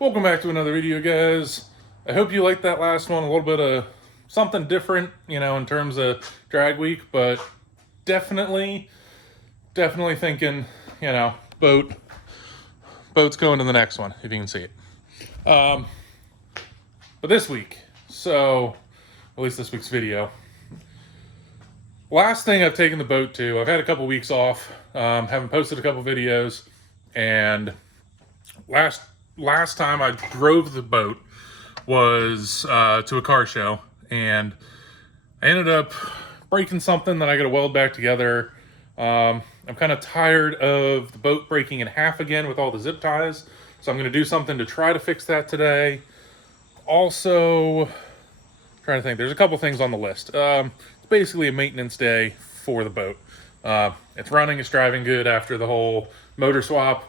Welcome back to another video, guys. I hope you liked that last one. A little bit of something different, in terms of drag week, but definitely thinking, boat. Boat's going to the next one, if you can see it. But this week, so at least this week's video. Last thing I've taken the boat to, I've had a couple weeks off, haven't posted a couple videos, and last time I drove the boat was to a car show, and I ended up breaking something that I got to weld back together. I'm kind of tired of the boat breaking in half again with all the zip ties, so I'm going to do something to try to fix that today. Also, trying to think, there's a couple things on the list. It's basically a maintenance day for the boat. It's running, it's driving good after the whole motor swap.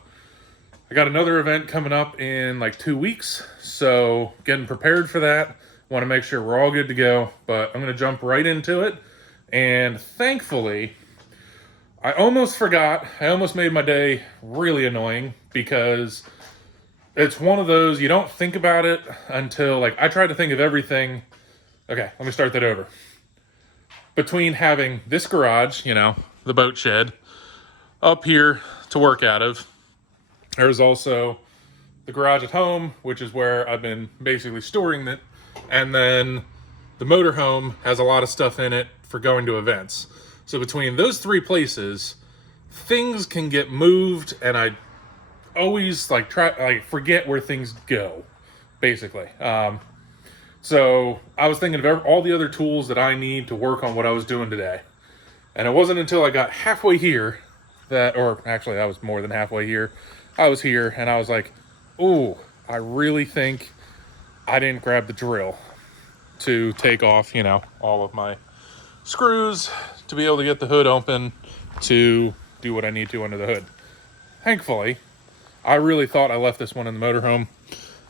I got another event coming up in like 2 weeks, so getting prepared for that. Want to make sure we're all good to go, but I'm going to jump right into it. And thankfully, I almost forgot. I almost made my day really annoying because it's one of those, you don't think about it until, like, I tried to think of everything. Okay, let me start that over. Between having this garage, the boat shed, up here to work out of, there's also the garage at home, which is where I've been basically storing it. And then the motorhome has a lot of stuff in it for going to events. So between those three places, things can get moved, and I always forget where things go, basically. So I was thinking of all the other tools that I need to work on what I was doing today. And it wasn't until I got halfway here or actually that was more than halfway here. I was here and I was like, ooh, I really think I didn't grab the drill to take off, all of my screws to be able to get the hood open to do what I need to under the hood. Thankfully, I really thought I left this one in the motorhome.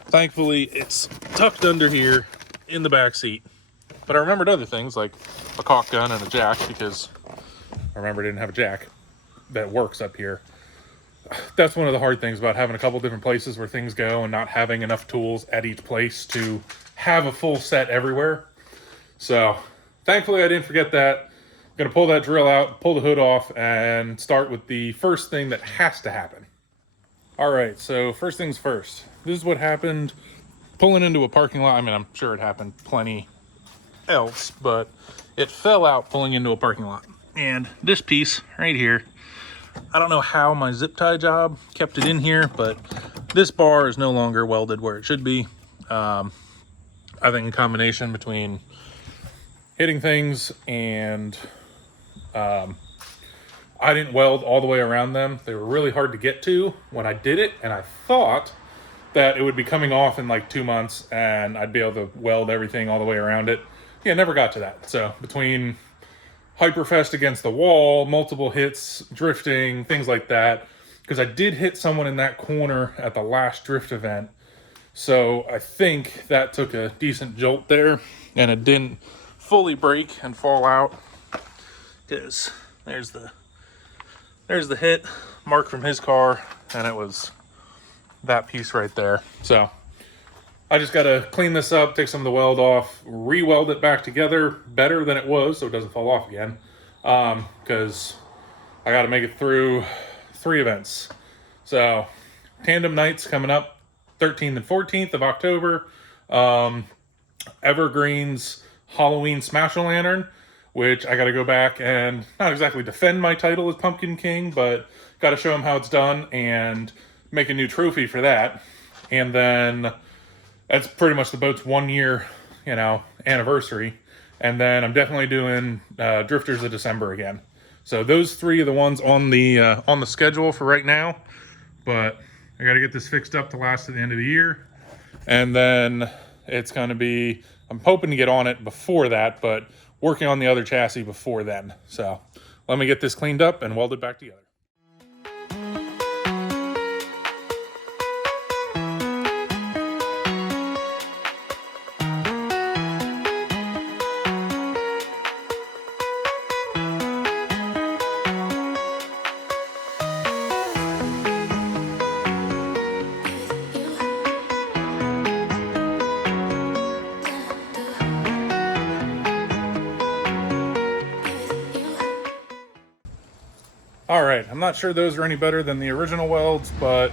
Thankfully, it's tucked under here in the back seat. But I remembered other things like a caulk gun and a jack, because I remember I didn't have a jack that works up here. That's one of the hard things about having a couple different places where things go and not having enough tools at each place to have a full set everywhere. So thankfully I didn't forget that. I'm gonna pull that drill out, pull the hood off, and start with the first thing that has to happen. All right, so first things first. This is what happened pulling into a parking lot. I mean, I'm sure it happened plenty else, but it fell out pulling into a parking lot. And this piece right here, I don't know how my zip tie job kept it in here, but this bar is no longer welded where it should be. I think in combination between hitting things and I didn't weld all the way around them. They were really hard to get to when I did it, and I thought that it would be coming off in like 2 months and I'd be able to weld everything all the way around it. Yeah, never got to that. So between hyperfest against the wall, multiple hits, drifting, things like that, because I did hit someone in that corner at the last drift event. So I think that took a decent jolt there, and it didn't fully break and fall out, because there's the hit mark from his car, and it was that piece right there. So I just got to clean this up, take some of the weld off, re-weld it back together better than it was so it doesn't fall off again, because I got to make it through 3 events. So Tandem Nights coming up 13th and 14th of October. Evergreen's Halloween Smash-A-Lantern, which I got to go back and not exactly defend my title as Pumpkin King, but got to show him how it's done and make a new trophy for that. And then that's pretty much the boat's 1 year, anniversary. And then I'm definitely doing Drifters of December again. So those 3 are the ones on the schedule for right now. But I got to get this fixed up to last to the end of the year. And then it's going to be, I'm hoping to get on it before that, but working on the other chassis before then. So let me get this cleaned up and weld it back together. All right, I'm not sure those are any better than the original welds, but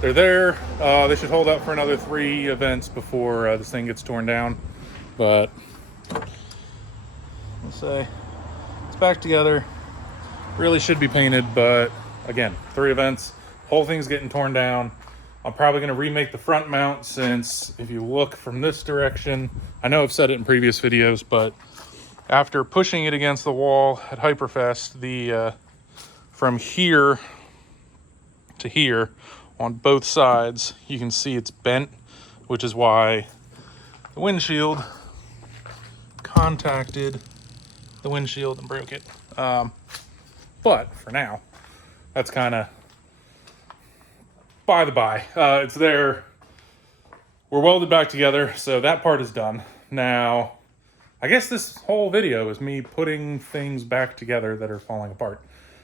they're there. They should hold up for another 3 events before this thing gets torn down. But let's say it's back together. Really should be painted, but again, 3 events, whole thing's getting torn down. I'm probably going to remake the front mount, since if you look from this direction, I know I've said it in previous videos, but after pushing it against the wall at Hyperfest, the from here to here on both sides, you can see it's bent, which is why the windshield contacted the windshield and broke it. But for now, that's kind of by the by. It's there. We're welded back together, so that part is done. Now, I guess this whole video is me putting things back together that are falling apart.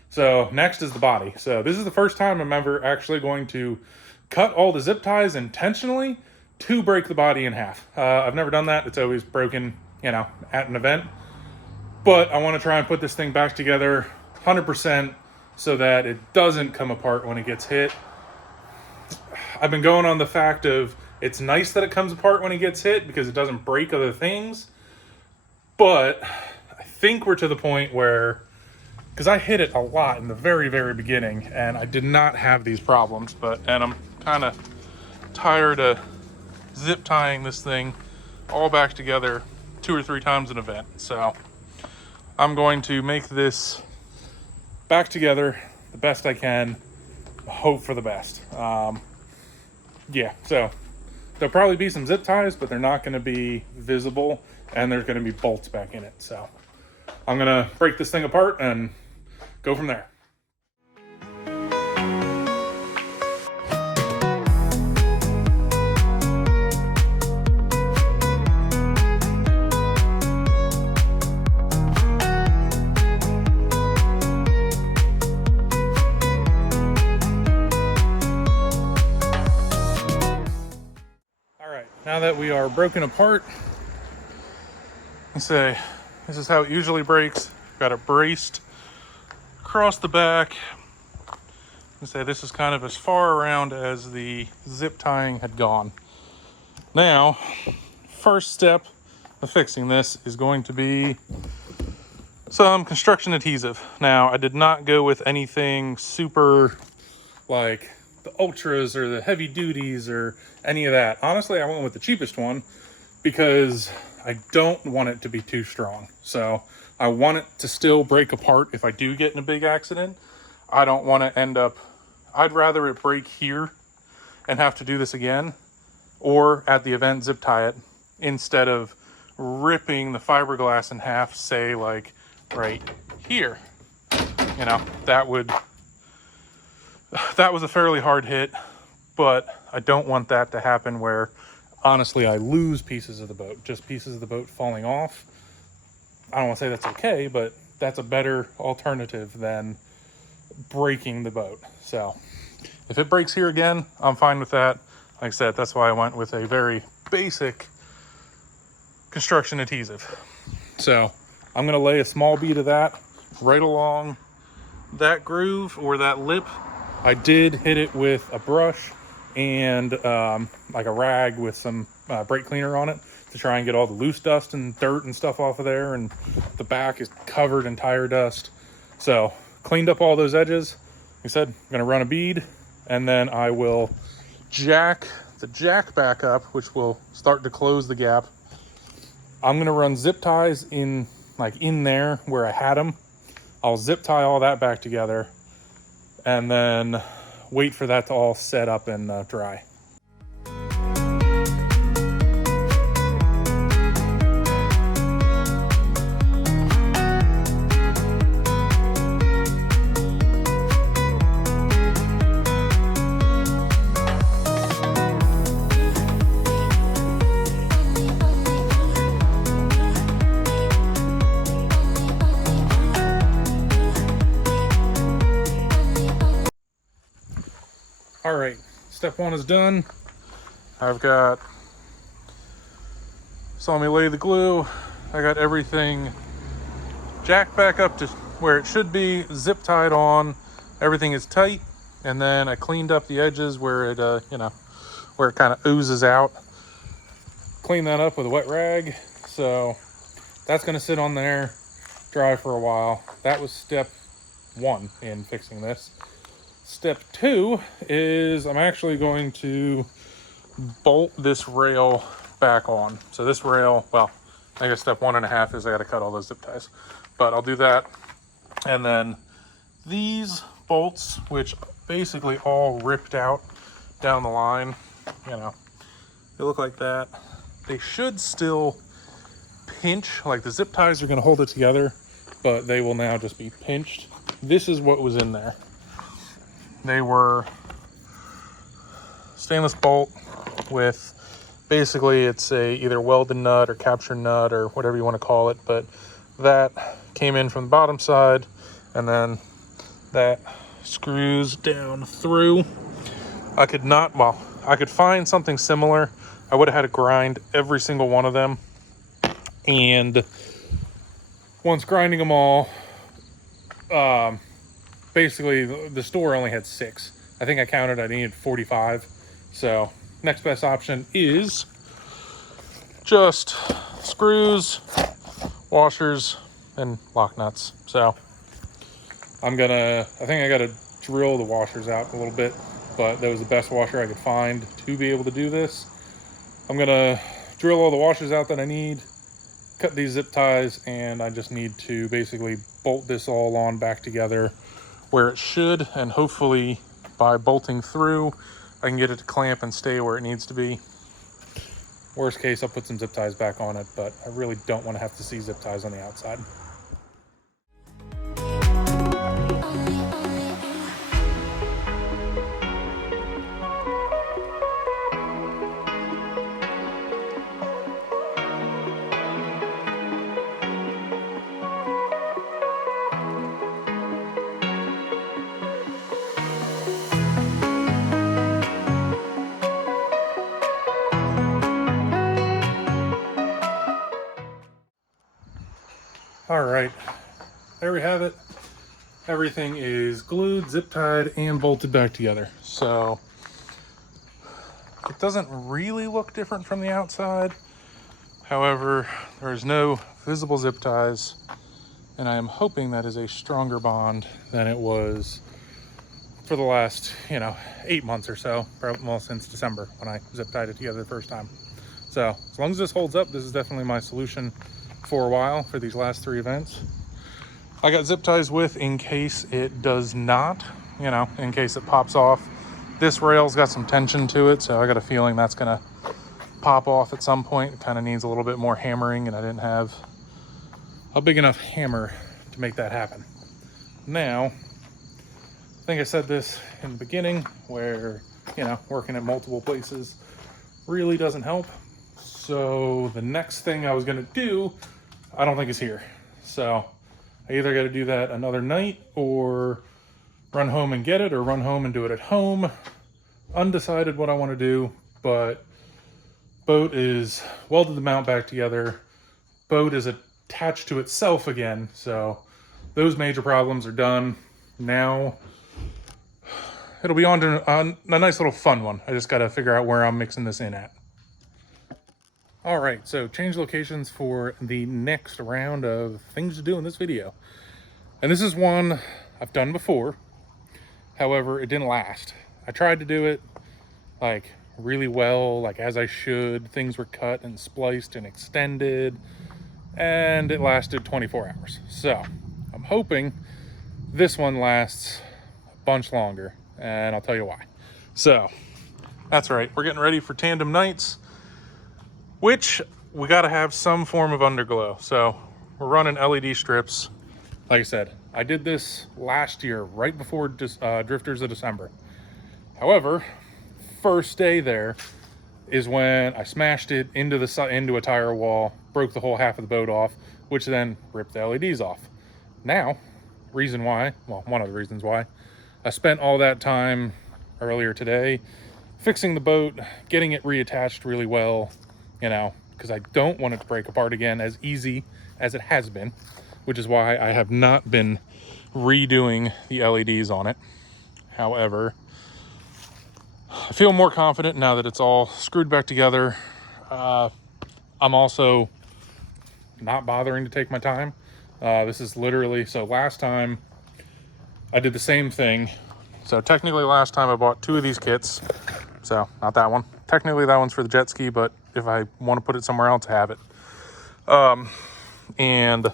So next is the body. So this is the first time I'm ever actually going to cut all the zip ties intentionally to break the body in half. I've never done that. It's always broken, you know, at an event. But I want to try and put this thing back together 100% so that it doesn't come apart when it gets hit. I've been going on the fact of it's nice that it comes apart when it gets hit because it doesn't break other things. But I think we're to the point where, because I hit it a lot in the very, very beginning, and I did not have these problems, and I'm kind of tired of zip tying this thing all back together 2 or 3 times an event. So I'm going to make this back together the best I can, hope for the best. Yeah, so there'll probably be some zip ties, but they're not going to be visible, and there's going to be bolts back in it. So I'm going to break this thing apart and go from there. All right, now that we are broken apart, let's say this is how it usually breaks. Got it braced across the back. And say this is kind of as far around as the zip tying had gone. Now, first step of fixing this is going to be some construction adhesive. Now, I did not go with anything super like the ultras or the heavy duties or any of that. Honestly, I went with the cheapest one because I don't want it to be too strong. So I want it to still break apart if I do get in a big accident. I don't want to end up, I'd rather it break here and have to do this again, or at the event zip tie it, instead of ripping the fiberglass in half, say like right here. You know, that was a fairly hard hit, but I don't want that to happen where honestly I lose pieces of the boat, just pieces of the boat falling off. I don't want to say that's okay, but that's a better alternative than breaking the boat. So if it breaks here again, I'm fine with that. Like I said, that's why I went with a very basic construction adhesive. So I'm going to lay a small bead of that right along that groove or that lip. I did hit it with a brush and like a rag with some brake cleaner on it to try and get all the loose dust and dirt and stuff off of there, and the back is covered in tire dust. So cleaned up all those edges. Like I said, I'm going to run a bead, and then I will jack the jack back up, which will start to close the gap. I'm going to run zip ties in there where I had them. I'll zip tie all that back together and then wait for that to all set up and dry. All right, step 1 is done. I've got, saw me lay the glue. I got everything jacked back up to where it should be, zip tied on. everything is tight. And then I cleaned up the edges where it, where it kind of oozes out. Clean that up with a wet rag. So that's going to sit on there, dry for a while. That was step one in fixing this. Step two is I'm actually going to bolt this rail back on. So this rail, well, I guess step 1.5 is I got to cut all those zip ties, but I'll do that. And then these bolts, which basically all ripped out down the line, they look like that. They should still pinch, like the zip ties are going to hold it together, but they will now just be pinched. This is what was in there. They were stainless bolt with basically it's a either welded nut or capture nut or whatever you want to call it, but that came in from the bottom side, and then that screws down through. I could find something similar. I would have had to grind every single one of them, and once grinding them all, basically the store only had 6. I think I counted I needed 45. So next best option is just screws, washers, and lock nuts. So I think I gotta drill the washers out a little bit, but that was the best washer I could find to be able to do this. I'm gonna drill all the washers out that I need, cut these zip ties, and I just need to basically bolt this all on back together where it should, and hopefully by bolting through I can get it to clamp and stay where it needs to be. Worst case, I'll put some zip ties back on it, but I really don't want to have to see zip ties on the outside. All right, there we have it. Everything is glued, zip tied, and bolted back together. So it doesn't really look different from the outside. However, there's no visible zip ties, and I am hoping that is a stronger bond than it was for the last, 8 months or so, probably, well, since December when I zip tied it together the first time. So as long as this holds up, this is definitely my solution for a while for these last 3 events. I got zip ties with in case it does not, in case it pops off. This rail's got some tension to it, so I got a feeling that's gonna pop off at some point. It kind of needs a little bit more hammering, and I didn't have a big enough hammer to make that happen. Now, I think I said this in the beginning where, working at multiple places really doesn't help. So the next thing I was gonna do, I don't think is here. So I either got to do that another night or run home and get it, or run home and do it at home. Undecided what I want to do, but boat is welded the mount back together. Boat is attached to itself again. So those major problems are done. Now it'll be on to a nice little fun one. I just got to figure out where I'm mixing this in at. All right, so change locations for the next round of things to do in this video. And this is one I've done before. However, it didn't last. I tried to do it like really well, like as I should. Things were cut and spliced and extended, and it lasted 24 hours. So I'm hoping this one lasts a bunch longer, and I'll tell you why. So that's right, we're getting ready for tandem nights, which we got to have some form of underglow. So we're running LED strips. Like I said, I did this last year, right before Drifters of December. However, first day there is when I smashed it into a tire wall, broke the whole half of the boat off, which then ripped the LEDs off. Now, one of the reasons why, I spent all that time earlier today fixing the boat, getting it reattached really well, because I don't want it to break apart again as easy as it has been, which is why I have not been redoing the LEDs on it. However, I feel more confident now that it's all screwed back together. I'm also not bothering to take my time. This is literally, so last time I did the same thing. So technically last time I bought 2 of these kits. So not that one. Technically that one's for the jet ski, but if I want to put it somewhere else, I have it. And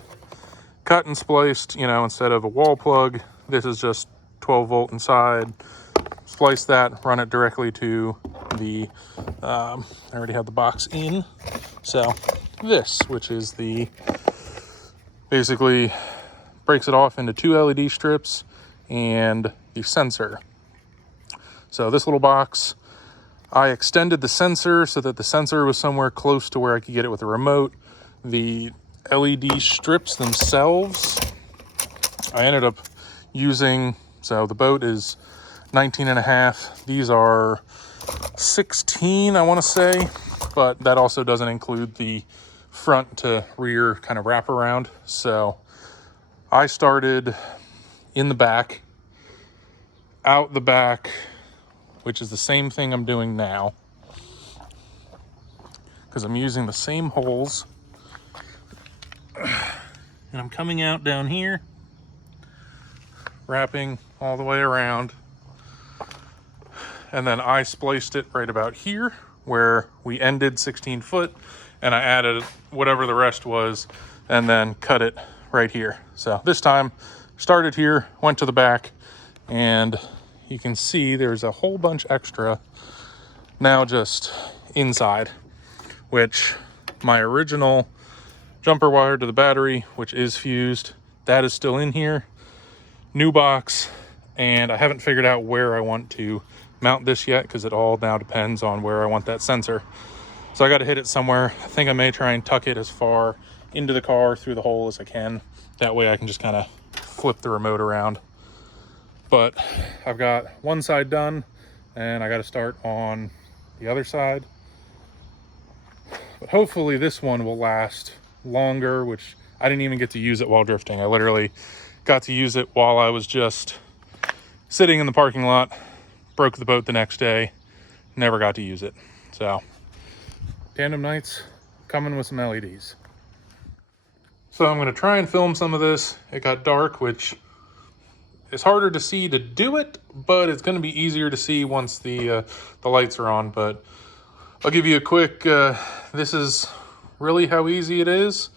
cut and spliced, you know, instead of a wall plug, this is just 12 volt inside. Splice that, run it directly to the, I already have the box in. So this, which is the, basically breaks it off into 2 LED strips and the sensor. So this little box, I extended the sensor so that the sensor was somewhere close to where I could get it with a remote. The LED strips themselves, I ended up using, so the boat is 19.5. These are 16, I want to say, but that also doesn't include the front to rear kind of wraparound. So I started in the back, out the back, which is the same thing I'm doing now, because I'm using the same holes. And I'm coming out down here, wrapping all the way around. And then I spliced it right about here where we ended 16 foot, and I added whatever the rest was and then cut it right here. So this time started here, went to the back, and you can see there's a whole bunch extra now just inside, which my original jumper wire to the battery, which is fused, that is still in here. New box, and I haven't figured out where I want to mount this yet, because it all now depends on where I want that sensor. So I got to hit it somewhere. I think I may try and tuck it as far into the car through the hole as I can. That way I can just kind of flip the remote around. But I've got one side done, and I got to start on the other side. But hopefully this one will last longer, which I didn't even get to use it while drifting. I literally got to use it while I was just sitting in the parking lot. Broke the boat the next day, never got to use it. So tandem nights coming with some LEDs. So I'm going to try and film some of this. It got dark, which is harder to see to do it, but it's going to be easier to see once the lights are on. But I'll give you a quick, this is really how easy it is.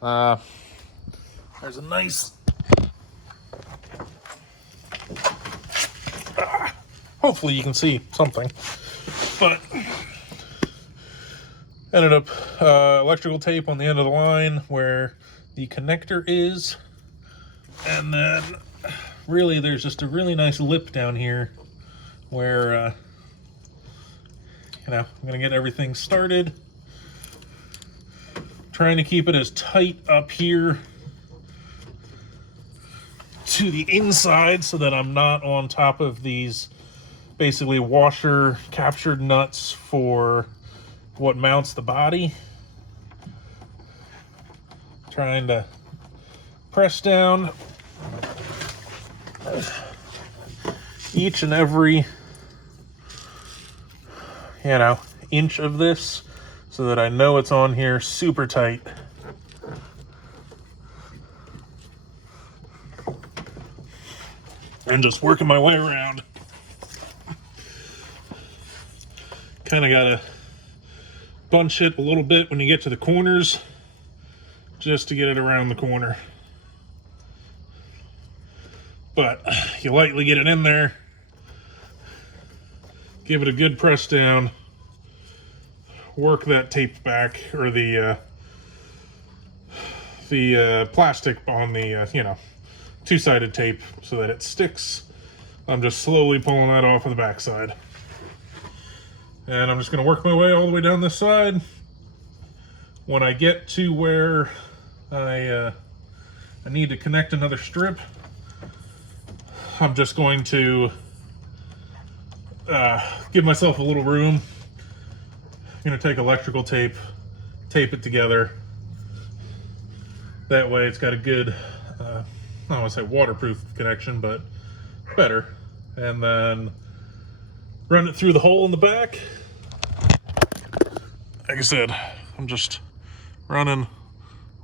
There's a nice, hopefully you can see something, but ended up electrical tape on the end of the line where the connector is, and then really there's just a really nice lip down here where you know, I'm gonna get everything started, trying to keep it as tight up here to the inside so that I'm not on top of these basically washer captured nuts for what mounts the body. Trying to press down each and every, you know, inch of this so that I know it's on here super tight. And just working my way around. Kind of gotta bunch it a little bit when you get to the corners, just to get it around the corner. But you lightly get it in there, give it a good press down, work that tape back, or the plastic on the you know, two-sided tape so that it sticks. I'm just slowly pulling that off of the backside. And I'm just going to work my way all the way down this side. When I get to where I need to connect another strip, I'm just going to give myself a little room. I'm going to take electrical tape, tape it together. That way it's got a good I don't want to say waterproof connection, but better. And then run it through the hole in the back. Like I said, I'm just running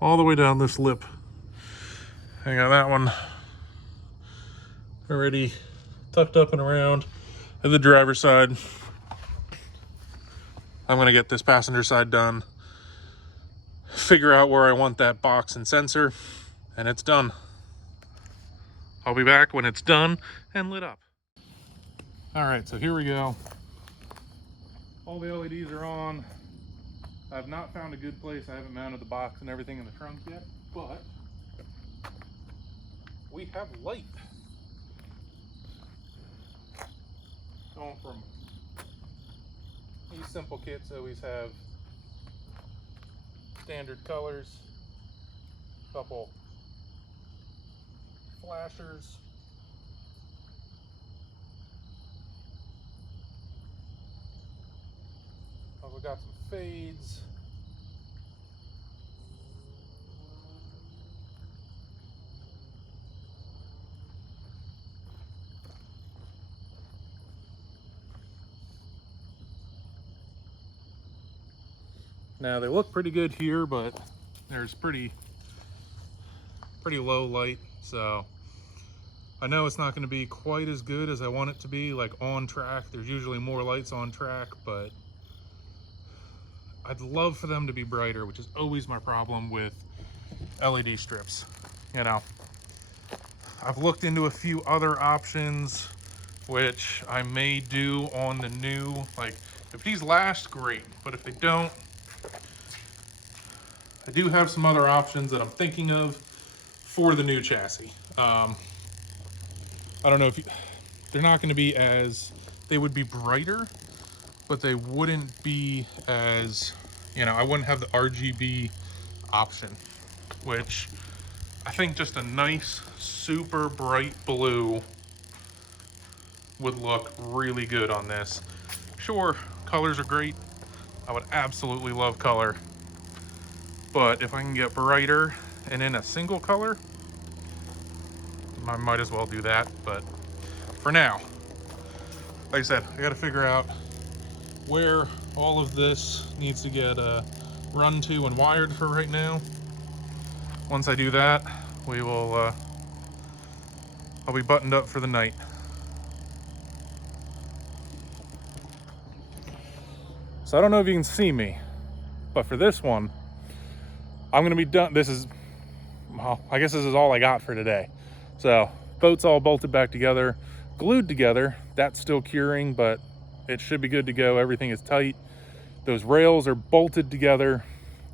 all the way down this lip. I got that one already tucked up and around at the driver's side. I'm gonna get this passenger side done, figure out where I want that box and sensor, and it's done. I'll be back when it's done and lit up. All right, so here we go. All the LEDs are on. I've not found a good place. I haven't mounted the box and everything in the trunk yet, but we have light. Going from these simple kits always have standard colors, couple flashers, also got some fades. Now they look pretty good here, but there's pretty low light, so I know it's not going to be quite as good as I want it to be, like on track. There's usually more lights on track, but I'd love for them to be brighter, which is always my problem with LED strips. You know, I've looked into a few other options, which I may do on the new, like if these last, great, but if they don't, I do have some other options that I'm thinking of for the new chassis. I don't know if they're not going to be as, they would be brighter, but they wouldn't be as, you know, I wouldn't have the RGB option, which I think just a nice, super bright blue would look really good on this. Sure, colors are great. I would absolutely love color. But if I can get brighter and in a single color, I might as well do that. But for now, like I said, I gotta figure out where all of this needs to get run to and wired for right now. Once I do that, we will, I'll be buttoned up for the night. So I don't know if you can see me, but for this one, I'm gonna be done. This is, well, I guess this is all I got for today. So boat's all bolted back together, glued together. That's still curing, but it should be good to go. Everything is tight. Those rails are bolted together.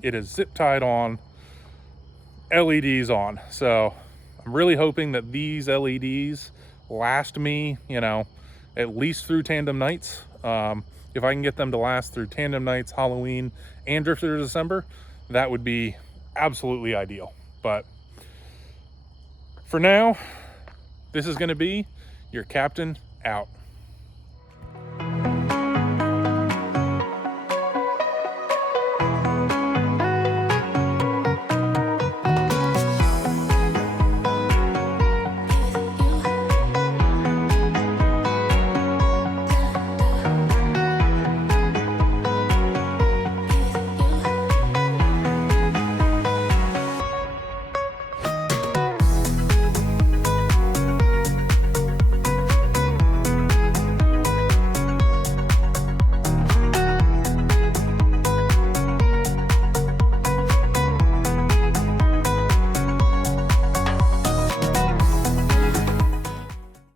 It is zip tied on, LEDs on. So I'm really hoping that these LEDs last me, you know, at least through tandem nights. If I can get them to last through tandem nights, Halloween, and Drifter December, that would be absolutely ideal. But for now, this is going to be your captain out.